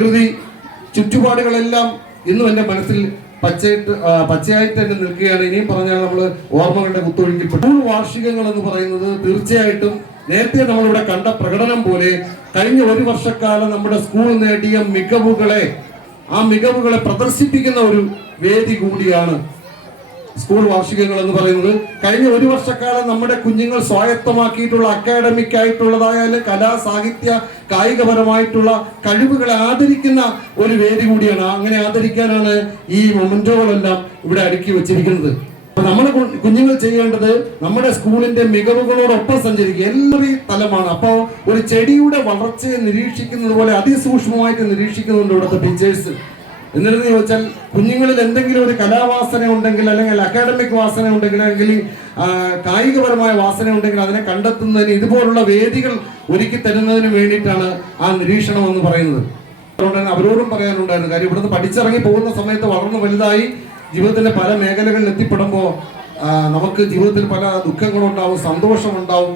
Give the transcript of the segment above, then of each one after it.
പ്രകൃതി ചുറ്റുപാടുകളെല്ലാം ഇന്നും എൻ്റെ മനസ്സിൽ പച്ചയായിട്ട് തന്നെ നിൽക്കുകയാണ്. ഇനിയും പറഞ്ഞാൽ നമ്മൾ ഓർമ്മകളുടെ കുത്തൊഴുക്കിൽപ്പെട്ടു. സ്കൂൾ വാർഷികങ്ങൾ എന്ന് പറയുന്നത് തീർച്ചയായിട്ടും നേരത്തെ നമ്മളിവിടെ കണ്ട പ്രകടനം പോലെ കഴിഞ്ഞ ഒരു വർഷക്കാലം നമ്മുടെ സ്കൂൾ നേടിയ മികവുകളെ പ്രദർശിപ്പിക്കുന്ന ഒരു വേദി കൂടിയാണ് സ്കൂൾ വാർഷികങ്ങൾ എന്ന് പറയുന്നത്. കഴിഞ്ഞ ഒരു വർഷക്കാലം നമ്മുടെ കുഞ്ഞുങ്ങൾ സ്വായത്തമാക്കിയിട്ടുള്ള അക്കാഡമിക് ആയിട്ടുള്ളതായാലും കലാ സാഹിത്യ കായികപരമായിട്ടുള്ള കഴിവുകളെ ആദരിക്കുന്ന ഒരു വേദി കൂടിയാണ്. അങ്ങനെ ആദരിക്കാനാണ് ഈ മൊമെന്റോകളെല്ലാം ഇവിടെ അടുക്കി വെച്ചിരിക്കുന്നത്. അപ്പൊ നമ്മുടെ കുഞ്ഞുങ്ങൾ ചെയ്യേണ്ടത് നമ്മുടെ സ്കൂളിന്റെ മികവുകളോടൊപ്പം സഞ്ചരിക്കുക. എല്ലാവരും തലമാണ്. അപ്പോൾ ഒരു ചെടിയുടെ വളർച്ചയെ നിരീക്ഷിക്കുന്നത് പോലെ അതിസൂക്ഷ്മമായിട്ട് നിരീക്ഷിക്കുന്നുണ്ട് ഇവിടുത്തെ ടീച്ചേഴ്സ്. എന്നിട്ട് ചോദിച്ചാൽ കുഞ്ഞുങ്ങളിൽ എന്തെങ്കിലും ഒരു കലാവാസന ഉണ്ടെങ്കിൽ, അല്ലെങ്കിൽ അക്കാഡമിക് വാസന ഉണ്ടെങ്കിൽ, അല്ലെങ്കിൽ കായികപരമായ വാസന ഉണ്ടെങ്കിൽ അതിനെ കണ്ടെത്തുന്നതിന് ഇതുപോലുള്ള വേദികൾ ഒരുക്കി തരുന്നതിന് വേണ്ടിയിട്ടാണ് ആ നിരീക്ഷണം എന്ന് പറയുന്നത്. അതുകൊണ്ടാണ് അവരോടും പറയാനുണ്ടായിരുന്നു. കാര്യം ഇവിടുന്ന് പഠിച്ചിറങ്ങി പോകുന്ന സമയത്ത് വളർന്നു വലുതായി ജീവിതത്തിന്റെ പല മേഖലകളിൽ എത്തിപ്പെടുമ്പോൾ നമുക്ക് ജീവിതത്തിൽ പല ദുഃഖങ്ങളുണ്ടാവും, സന്തോഷമുണ്ടാവും.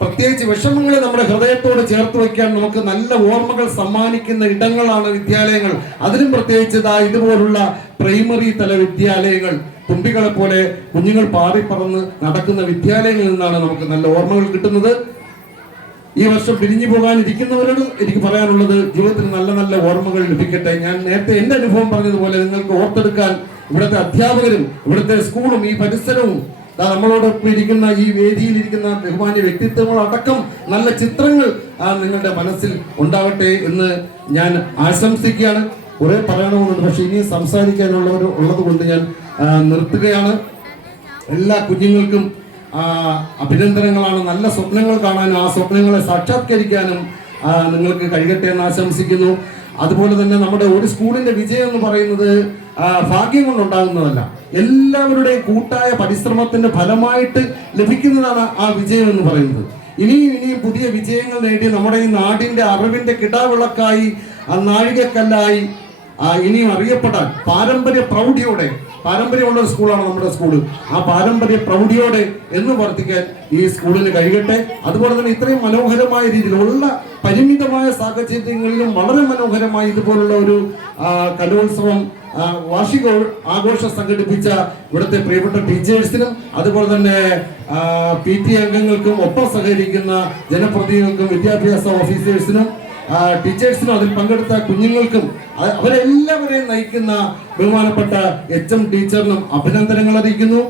പ്രത്യേകിച്ച് വിഷമങ്ങളെ നമ്മുടെ ഹൃദയത്തോട് ചേർത്ത് വയ്ക്കാൻ നമുക്ക് നല്ല ഓർമ്മകൾ സമ്മാനിക്കുന്ന ഇടങ്ങളാണ് വിദ്യാലയങ്ങൾ. അതിനും പ്രത്യേകിച്ച് ഇതുപോലുള്ള പ്രൈമറി തല വിദ്യാലയങ്ങൾ, തുമ്പികളെ പോലെ കുഞ്ഞുങ്ങൾ പാറിപ്പറന്ന് നടക്കുന്ന വിദ്യാലയങ്ങളിൽ നിന്നാണ് നമുക്ക് നല്ല ഓർമ്മകൾ കിട്ടുന്നത്. ഈ വർഷം പിരിഞ്ഞു പോകാനിരിക്കുന്നവരോട് എനിക്ക് പറയാനുള്ളത്, ജീവിതത്തിൽ നല്ല നല്ല ഓർമ്മകൾ ലഭിക്കട്ടെ. ഞാൻ നേരത്തെ എൻ്റെ അനുഭവം പറഞ്ഞതുപോലെ നിങ്ങൾക്ക് ഓർത്തെടുക്കാൻ ഇവിടുത്തെ അധ്യാപകരും ഇവിടുത്തെ സ്കൂളും ഈ പരിസരവും നമ്മളോടൊപ്പം ഇരിക്കുന്ന ഈ വേദിയിലിരിക്കുന്ന ബഹുമാന്യ വ്യക്തിത്വങ്ങളടക്കം നല്ല ചിത്രങ്ങൾ നിങ്ങളുടെ മനസ്സിൽ ഉണ്ടാവട്ടെ എന്ന് ഞാൻ ആശംസിക്കുകയാണ്. കുറെ പറയണമെന്നുണ്ട്, പക്ഷെ ഇനിയും സംസാരിക്കാനുള്ളവർ കൊണ്ട് ഞാൻ നിർത്തുകയാണ്. എല്ലാ കുഞ്ഞുങ്ങൾക്കും അഭിനന്ദനങ്ങളാണ്. നല്ല സ്വപ്നങ്ങൾ കാണാനും ആ സ്വപ്നങ്ങളെ സാക്ഷാത്കരിക്കാനും നിങ്ങൾക്ക് കഴിയട്ടെ എന്ന് ആശംസിക്കുന്നു. അതുപോലെ തന്നെ നമ്മുടെ ഒരു സ്കൂളിന്റെ വിജയം എന്ന് പറയുന്നത് ഭാഗ്യം കൊണ്ടുണ്ടാകുന്നതല്ല, എല്ലാവരുടെയും കൂട്ടായ പരിശ്രമത്തിന്റെ ഫലമായിട്ട് ലഭിക്കുന്നതാണ് ആ വിജയം എന്ന് പറയുന്നത്. ഇനിയും പുതിയ വിജയങ്ങൾ നേടി നമ്മുടെ ഈ നാടിന്റെ അറിവിന്റെ കിടാവിളക്കായി, നാഴികക്കല്ലായി ഇനിയും അറിയപ്പെടാൻ പാരമ്പര്യമുള്ള ഒരു സ്കൂളാണ് നമ്മുടെ സ്കൂള്. ആ പാരമ്പര്യ പ്രൗഢിയോടെ എന്ന് വർദ്ധിക്കാൻ ഈ സ്കൂളിന് കഴിയട്ടെ. അതുപോലെ തന്നെ ഇത്രയും മനോഹരമായ രീതിയിലുള്ള പരിമിതമായ സാഹചര്യങ്ങളിലും വളരെ മനോഹരമായി ഇതുപോലുള്ള ഒരു കലോത്സവം വാർഷിക ആഘോഷം സംഘടിപ്പിച്ച ഇവിടുത്തെ പ്രിയപ്പെട്ട ടീച്ചേഴ്സിനും അതുപോലെ തന്നെ PT അംഗങ്ങൾക്കും ഒപ്പം സഹകരിക്കുന്ന ജനപ്രതിനിധികൾക്കും വിദ്യാഭ്യാസ ഓഫീസേഴ്സിനും ടീച്ചേഴ്സിനും അതിൽ പങ്കെടുത്ത കുഞ്ഞുങ്ങൾക്കും അവരെല്ലാവരെയും നയിക്കുന്ന ബഹുമാനപ്പെട്ട HM ടീച്ചറിനും അഭിനന്ദനങ്ങൾ അറിയിക്കുന്നു.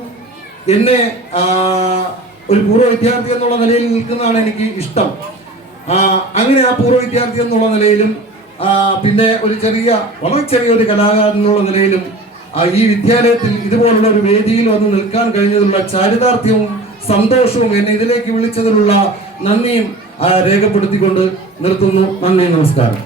എന്നെ ഒരു പൂർവ്വ വിദ്യാർത്ഥി എന്നുള്ള നിലയിൽ നിൽക്കുന്നതാണ് എനിക്ക് ഇഷ്ടം. അങ്ങനെ ആ പൂർവ്വ വിദ്യാർത്ഥി എന്നുള്ള നിലയിലും പിന്നെ വളരെ ചെറിയൊരു കലാകാരൻ എന്നുള്ള നിലയിലും ഈ വിദ്യാലയത്തിൽ ഇതുപോലുള്ള ഒരു വേദിയിൽ വന്ന് നിൽക്കാൻ കഴിഞ്ഞതിലുള്ള ചാരിതാർത്ഥ്യവും സന്തോഷവും എന്നെ ഇതിലേക്ക് വിളിച്ചതിലുള്ള നന്ദിയും രേഖപ്പെടുത്തിക്കൊണ്ട് നിർത്തുന്നു. നന്ദി, നമസ്കാരം.